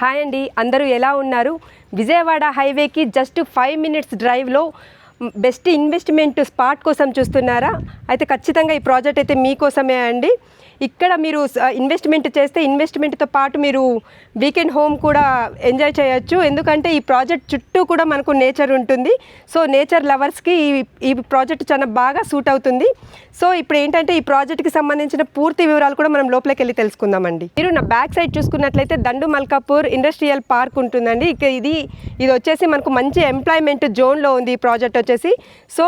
Hi అండి, అందరూ ఎలా ఉన్నారు? విజయవాడ హైవేకి జస్ట్ 5 మినిట్స్ డ్రైవ్లో బెస్ట్ ఇన్వెస్ట్మెంట్ స్పాట్ కోసం చూస్తున్నారా? అయితే ఖచ్చితంగా ఈ ప్రాజెక్ట్ అయితే మీకోసమే అండి. ఇక్కడ మీరు ఇన్వెస్ట్మెంట్ చేస్తే ఇన్వెస్ట్మెంట్తో పాటు మీరు వీకెండ్ హోమ్ కూడా ఎంజాయ్ చేయొచ్చు. ఎందుకంటే ఈ ప్రాజెక్ట్ చుట్టూ కూడా మనకు నేచర్ ఉంటుంది. సో నేచర్ లవర్స్కి ఈ ప్రాజెక్ట్ చాలా బాగా సూట్ అవుతుంది. సో ఇప్పుడు ఏంటంటే ఈ ప్రాజెక్ట్కి సంబంధించిన పూర్తి వివరాలు కూడా మనం లోపలికి వెళ్ళి తెలుసుకుందామండి. మీరు నా బ్యాక్ సైడ్ చూసుకున్నట్లయితే దండు మల్కాపూర్ ఇండస్ట్రియల్ పార్క్ ఉంటుందండి. ఇక ఇది వచ్చేసి మనకు మంచి ఎంప్లాయ్మెంట్ జోన్లో ఉంది ఈ ప్రాజెక్ట్ వచ్చేసి. సో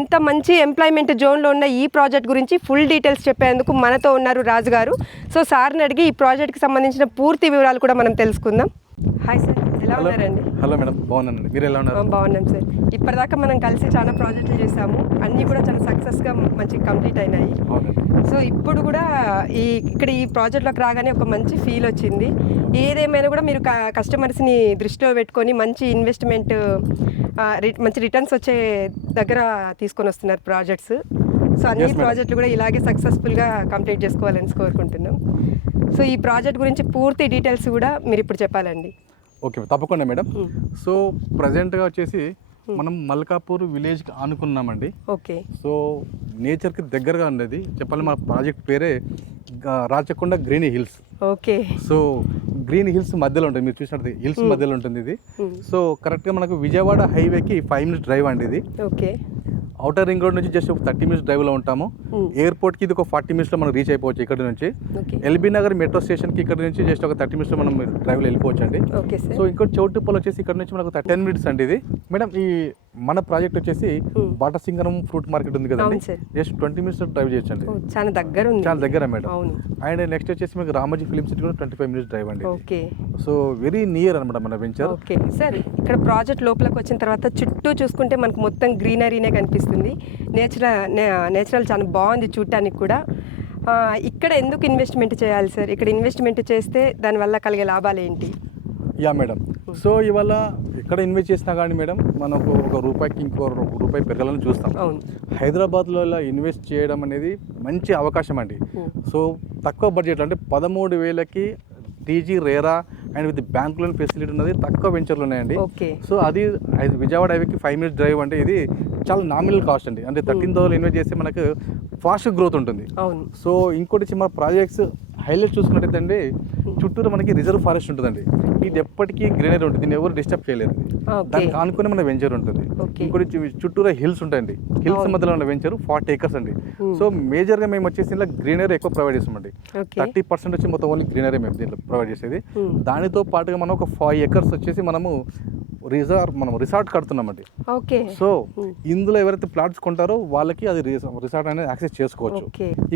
ఇంత మంచి ఎంప్లాయ్మెంట్ జోన్లో ఉన్న ఈ ప్రాజెక్ట్ గురించి ఫుల్ డీటెయిల్స్ చెప్పేందుకు మనతో ఉన్నారు రాజు గారు. సో సార్ని అడిగి ఈ ప్రాజెక్ట్కి సంబంధించిన పూర్తి వివరాలు కూడా మనం తెలుసుకుందాం. హాయ్ సార్, ఎలా ఉన్నారండి? హలో మేడం, బాగున్నానండి. మీరు ఎలా ఉన్నారు? బాగున్నాం సార్. ఇప్పటిదాకా మనం కలిసి చాలా ప్రాజెక్టులు చేసాము, అన్నీ కూడా చాలా సక్సెస్గా మంచి కంప్లీట్ అయినాయి. సో ఇప్పుడు కూడా ఇక్కడ ఈ ప్రాజెక్ట్లోకి రాగానే ఒక మంచి ఫీల్ వచ్చింది. ఏదేమైనా కూడా మీరు కస్టమర్స్ని దృష్టిలో పెట్టుకొని మంచి ఇన్వెస్ట్మెంట్ మంచి రిటర్న్స్ వచ్చే దగ్గర తీసుకొని వస్తున్నారు ప్రాజెక్ట్స్. సో అన్ని ప్రాజెక్టులు కూడా ఇలాగే సక్సెస్ఫుల్గా కంప్లీట్ చేసుకోవాలని కోరుకుంటున్నాం. సో ఈ ప్రాజెక్ట్ గురించి పూర్తి డీటెయిల్స్ కూడా మీరు ఇప్పుడు చెప్పాలండి. ఓకే, తప్పకుండా మేడం. సో ప్రజెంట్గా వచ్చేసి మనం మల్కాపూర్ విలేజ్కి ఆనుకున్నామండి. ఓకే. సో నేచర్కి దగ్గరగా ఉండేది చెప్పాలి. మన ప్రాజెక్ట్ పేరే Rachakonda green hills. Okay. So green hills మధ్యలో ఉంటుంది, మీరు చూసినట్టు హిల్స్ మధ్యలో ఉంటుంది ఇది. సో కరెక్ట్గా మనకు విజయవాడ హైవేకి 5 మినిట్స్ డ్రైవ్ అండి ఇది. ఓకే. అవుటర్ రింగ్ రోడ్ నుంచి జస్ట్ ఒక 30 మినిట్స్ డ్రైవ్లో ఉంటాము. ఎయిర్పోర్ట్కి ఇది ఒక 40 మినిట్స్లో మనం రీచ్ అయిపోవచ్చు ఇక్కడ నుంచి. ఎల్బీ నగర్ మెట్రో స్టేషన్కి ఇక్కడ నుంచి జస్ట్ ఒక 30 మినిట్స్లో మనం డ్రైవ్లో వెళ్ళిపోవచ్చు అండి. సో ఇంకోటి చౌటుప్పల్ వచ్చేసి ఇక్కడ నుంచి మనకు 10 మినిట్స్ అండి ఇది. మేడం ఈ మన ప్రాజెక్ట్ వచ్చేసి బాటసింగరం ఫ్రూట్ మార్కెట్ ఉంది కదండి, జస్ట్ 20 మినిట్స్ డ్రైవ్ చేయొచ్చు అండి. చాలా దగ్గర ఉంది. చాలా దగ్గర మేడం. అండ్ నెక్స్ట్ వచ్చేసి మీకు రామోజీ ఫిలిం సిటీ కూడా 25 మినిట్స్ డ్రైవ్ అండి. ఓకే. సో వెరీ నియర్ అనమాట మన వెంచర్. ఓకే సార్, ఇక్కడ ప్రాజెక్ట్ లోపలికి వచ్చిన తర్వాత చుట్టూ చూసుకుంటే మనకు మొత్తం గ్రీనరీనే కనిపిస్తుంది. నేచురల్ చాలా బాగుంది చూడటానికి కూడా. ఇక్కడ ఎందుకు ఇన్వెస్ట్మెంట్ చేయాలి సార్? ఇక్కడ ఇన్వెస్ట్మెంట్ చేస్తే దానివల్ల కలిగే లాభాలు ఏంటి? యా మేడం, సో ఇవాళ ఎక్కడ ఇన్వెస్ట్ చేసినా కానీ మేడం మనకు ఒక రూపాయికి ఇంకో రూపాయి పెరగాలని చూస్తాం. హైదరాబాద్లో ఇలా ఇన్వెస్ట్ చేయడం అనేది మంచి అవకాశం అండి. సో తక్కువ బడ్జెట్ అంటే 13,000కి TG RERA and with bank loan facility ఉన్నది, తక్కువ వెంచర్లు ఉన్నాయండి. సో అది విజయవాడ హైవేకి 5 మినిట్స్ డ్రైవ్ అంటే ఇది చాలా నామినల్ కాస్ట్ అండి. అంటే 13,000 ఇన్వెస్ట్ చేస్తే మనకు ఫాస్ట్ గ్రోత్ ఉంటుంది. సో ఇంకోటి మన ప్రాజెక్ట్స్ హైలైట్ చూసుకున్నట్టయితే అండి, చుట్టూరు మనకి రిజర్వ్ ఫారెస్ట్ ఉంటుందండి. ఇది ఎప్పటికీ గ్రీనరీ ఉంటుంది, దీన్ని ఎవరు డిస్టర్బ్ చేయలేరు. దానికి ఆనుకుని మన వెంచర్ ఉంటుంది. ఇంకోటి చుట్టూరు హిల్స్ ఉంటాయండి, హిల్స్ మధ్యలో ఉన్న వెంచర్ 40 acres అండి. సో మేజర్గా మేము వచ్చేసి ఇలా గ్రీనరీ ఎక్కువ ప్రొవైడ్ చేస్తామండి. 30% వచ్చి మొత్తం ఓన్లీ గ్రీనరీ మేము దీంట్లో ప్రొవైడ్ చేసేది. దానితో పాటుగా మనం ఒక 5 acres వచ్చేసి మనం రిసార్ట్ కడుతున్నామండి. సో ఇందులో ఎవరైతే ప్లాట్స్ కొంటారో వాళ్ళకి అది రిసార్ట్ అనేది యాక్సెస్ చేసుకోవచ్చు.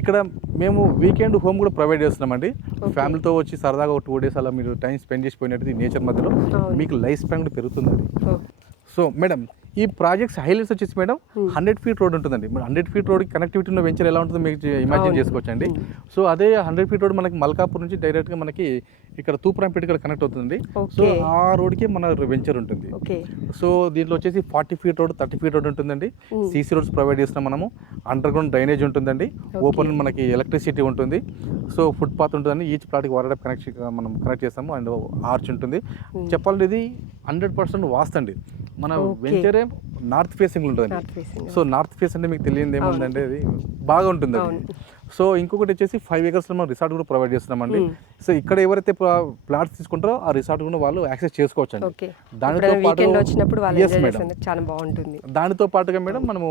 ఇక్కడ మేము వీకెండ్ హోమ్ కూడా ప్రొవైడ్ చేస్తున్నామండి. ఫ్యామిలీతో వచ్చి సరదాగా ఒక 2 days అలా మీరు టైం స్పెండ్ చేసిపోయినట్టు నేచర్ మధ్యలో మీకు లైఫ్ స్పాన్ కూడా పెరుగుతుందండి. సో మేడం ఈ ప్రాజెక్ట్స్ హైలైట్స్ వచ్చేసి మేడం 100 feet రోడ్ ఉంటుందండి. 100 feet రోడ్ కనెక్టివిటీ ఉన్న వెంచర్ ఎలా ఉంటుందో మీకు ఇమాజిన్ చేసుకోవచ్చు అండి. సో అదే 100 feet రోడ్ మనకి మల్కాపూర్ నుంచి డైరెక్ట్గా మనకి ఇక్కడ తూప్రాంపేట ఇక్కడ కనెక్ట్ అవుతుంది. సో ఆ రోడ్కి మన వెంచర్ ఉంటుంది. సో దీంట్లో వచ్చేసి 40 feet రోడ్ 30 feet రోడ్ ఉంటుందండి. సీసీ రోడ్స్ ప్రొవైడ్ చేస్తున్నాం మనము. అండర్ గ్రౌండ్ డ్రైనేజ్ ఉంటుందండి. ఓపెన్ మనకి ఎలక్ట్రిసిటీ ఉంటుంది. సో ఫుట్ పాత్ ఉంటుందండి. ఈచ్ ప్లాట్కి వాటర్ మనం కనెక్ట్ చేస్తాము. అండ్ ఆర్చ్ ఉంటుంది. చెప్పాలంటే ఇది 100% వాస్తు అండి. మన వెంచరే నార్త్ ఫేసింగ్ ఉంటుందండి. సో నార్త్ ఫేస్ అంటే మీకు తెలియదు ఏముందంటే అది బాగా ఉంటుంది అది. సో ఇంకొకటి వచ్చేసి 5 acres మనం రిసార్ట్ కూడా ప్రొవైడ్ చేస్తున్నామండి. సో ఇక్కడ ఎవరైతే ప్లాట్స్ తీసుకుంటారో ఆ రిసార్ట్ కూడా వాళ్ళు యాక్సెస్ చేసుకోవచ్చు అండి. దానితో పాటుగా మేడం మనము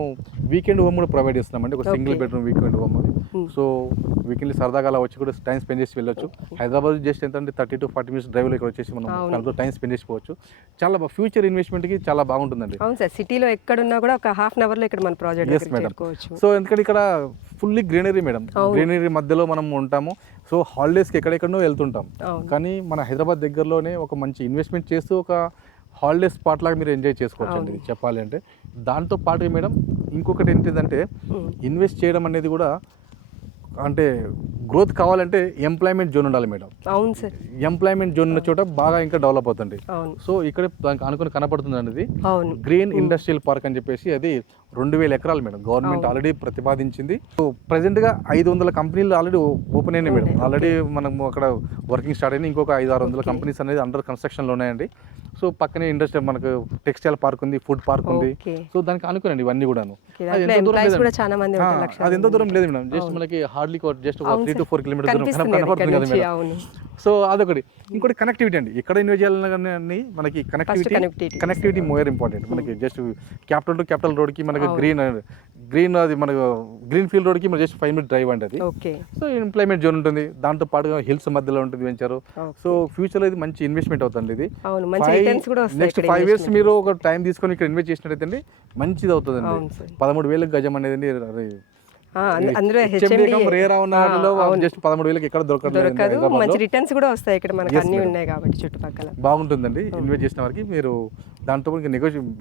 వీకెండ్ హోమ్ కూడా ప్రొవైడ్ చేస్తున్నామండి. ఒక single bedroom weekend home. So weekend సరదాగా అలా వచ్చి కూడా టైం స్పెండ్ చేసి వెళ్ళొచ్చు. హైదరాబాద్ జస్ట్ ఎంత అంటే 30 to 40 minutes డ్రైవ్లో ఇక్కడ వచ్చేసి మనం దాంట్లో టైం స్పెండ్ చేసుకోవచ్చు. చాలా ఫ్యూచర్ ఇన్వెస్ట్మెంట్కి చాలా బాగుంటుందండి. అవును సార్, సిటీలో ఎక్కడున్నా కూడా ఒక ½ hourలో ఇక్కడ మన ప్రాజెక్ట్ చేసుకోవచ్చు. సో ఎందుకంటే ఇక్కడ ఫుల్లీ గ్రీనరీ మేడం, గ్రీనరీ మధ్యలో మనం ఉంటాము. సో హాలిడేస్కి ఎక్కడెక్కడో వెళ్తుంటాం, కానీ మన హైదరాబాద్ దగ్గరలోనే ఒక మంచి ఇన్వెస్ట్మెంట్ చేస్తూ ఒక హాలిడే స్పాట్ లాగా మీరు ఎంజాయ్ చేసుకోవచ్చు అండి చెప్పాలి అంటే. దాంతో పాటుగా మేడం ఇంకొకటి ఏంటిదంటే ఇన్వెస్ట్ చేయడం అనేది కూడా అంటే గ్రోత్ కావాలంటే ఎంప్లాయ్మెంట్ జోన్ ఉండాలి మేడం. అవును సార్. ఎంప్లాయ్మెంట్ జోన్ ఉన్న చోట బాగా ఇంకా డెవలప్ అవుతుంది. అవును. సో ఇక్కడ దానికి అనుకుని కనపడుతుంది అనేది అవును. గ్రీన్ ఇండస్ట్రియల్ పార్క్ అని చెప్పేసి అది 2000 ఎకరాలు మేడం. గవర్నమెంట్ ఆల్రెడీ ప్రతిపాదించింది. సో ప్రెసెంట్గా 500 కంపెనీలు ఆల్రెడీ ఓపెన్ అయినాయి మేడం. ఆల్రెడీ మనము అక్కడ వర్కింగ్ స్టార్ట్ అయింది. ఇంకొక 500-600 కంపెనీస్ అనేది అండర్ కన్స్ట్రక్షన్లో ఉన్నాయండి. సో పక్కనే ఇండస్ట్రీ మనకు టెక్స్టైల్ పార్క్ ఉంది, ఫుడ్ పార్క్ ఉంది. సో దానికి అనుకునండి ఇవన్నీ కూడాను. అది ఎంత దూరం లేదు మేడం. జస్ట్ మనకి హార్డ్లీ జస్ట్ 3 to 4 కిలోమీటర్స్ దూరం కనపడుతుంది కదా మేడం. సో అదొకటి. ఇంకోటి కనెక్టివిటీ అండి. ఎక్కడ ఇన్వెస్ట్ చేయాలన్నా మనకి కనెక్టివిటీ మోర్ ఇంపార్టెంట్. మనకి జస్ట్ క్యాపిటల్ టు క్యాపిటల్ రోడ్కి మనకి గ్రీన్ అది మనకు గ్రీన్ ఫీల్డ్ రోడ్కి మనకి జస్ట్ 5 minutes డ్రైవ్ అంటే అది. సో ఎంప్లాయ్మెంట్ జోన్ ఉంటుంది, దాంతో పాటుగా హిల్స్ మధ్యలో ఉంటుంది వెంచరు. సో ఫ్యూచర్లో ఇది మంచి ఇన్వెస్ట్మెంట్ అవుతుంది. ఇది నెక్స్ట్ 5 years మీరు ఒక టైం తీసుకొని ఇక్కడ ఇన్వెస్ట్ చేసినట్టయితే మంచిది అవుతుందండి. 13,000 గజం అనేది జస్ట్ 13,000 ఎక్కడ దొరకదు. మంచి రిటర్న్స్ కూడా వస్తాయి ఇక్కడ మనకి అన్ని ఉన్నాయి కాబట్టి చుట్టుపక్కల బాగుంటుందండి. ఇన్వెస్ట్ చేసిన వారికి మీరు దాంతో పాటు నెగోషియేషన్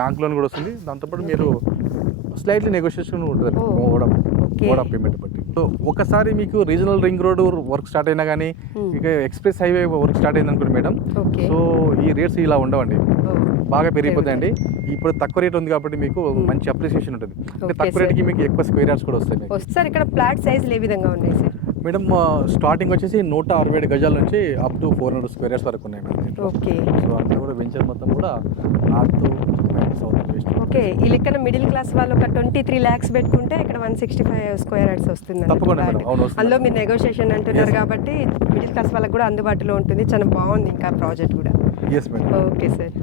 బ్యాంక్ లోన్ కూడా వస్తుంది. దాంతోపాటు మీరు స్లైట్లీ నెగోషియేషన్ ఉంటుంది మోడ్ ఆఫ్ పేమెంట్ బట్టి. సో ఒకసారి మీకు regional ring road work start అయినా కానీ ఇక ఎక్స్ప్రెస్ హైవే వర్క్ స్టార్ట్ అయింది అనుకోండి మేడం. సో ఈ రేట్స్ ఇలా ఉండవండి, బాగా పెరిగిపోతాయండి. ఇప్పుడు తక్కువ రేట్ ఉంది కాబట్టి మీకు మంచి అప్రిసియేషన్ ఉంటుంది. అంటే తక్కువ రేట్కి మీకు ఎక్కువ స్క్వేర్ యార్డ్స్ కూడా వస్తాయి. సార్ ఇక్కడ ప్లాట్ సైజులు ఏ విధంగా ఉన్నాయి సార్? మేడం స్టార్టింగ్ వచ్చేసి 167 గజాల నుంచి అప్ టు 400 స్క్వేర్ యార్డ్స్ వరకు ఉన్నాయి మేడం. ఓకే. సో అంతా కూడా వెంచర్ మొత్తం కూడా నార్త్ సౌత్ వెస్ట్. ఓకే. ఈ లెక్కన మిడిల్ క్లాస్ వాళ్ళు ఒక 23 lakhs పెట్టుకుంటే ఇక్కడ 165 స్క్వేర్ యార్డ్స్ వస్తుంది. తప్పకుండా మేడం. అవును. అందులో మీరు నెగోషియేషన్ అంటున్నారు కాబట్టి మిడిల్ క్లాస్ వాళ్ళకి కూడా అందుబాటులో ఉంటుంది. చాలా బాగుంది ఇంకా ప్రాజెక్ట్ కూడా. Yes madam. Okay sir.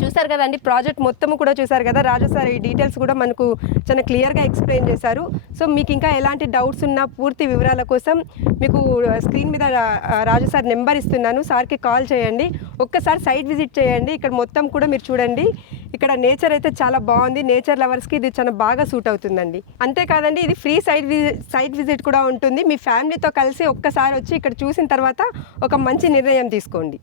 చూసారు కదండి, ప్రాజెక్ట్ మొత్తం కూడా చూసారు కదా. రాజు సార్ ఈ డీటెయిల్స్ కూడా మనకు చాలా క్లియర్గా ఎక్స్ప్లెయిన్ చేశారు. సో మీకు ఇంకా ఎలాంటి డౌట్స్ ఉన్నా పూర్తి వివరాల కోసం మీకు స్క్రీన్ మీద రాజు సార్ నెంబర్ ఇస్తున్నాను, సార్కి కాల్ చేయండి. ఒక్కసారి సైట్ విజిట్ చేయండి. ఇక్కడ మొత్తం కూడా మీరు చూడండి, ఇక్కడ నేచర్ అయితే చాలా బాగుంది. నేచర్ లవర్స్కి ఇది చాలా బాగా సూట్ అవుతుందండి. అంతేకాదండి, ఇది ఫ్రీ సైట్ విజిట్ కూడా ఉంటుంది. మీ ఫ్యామిలీతో కలిసి ఒక్కసారి వచ్చి ఇక్కడ చూసిన తర్వాత ఒక మంచి నిర్ణయం తీసుకోండి.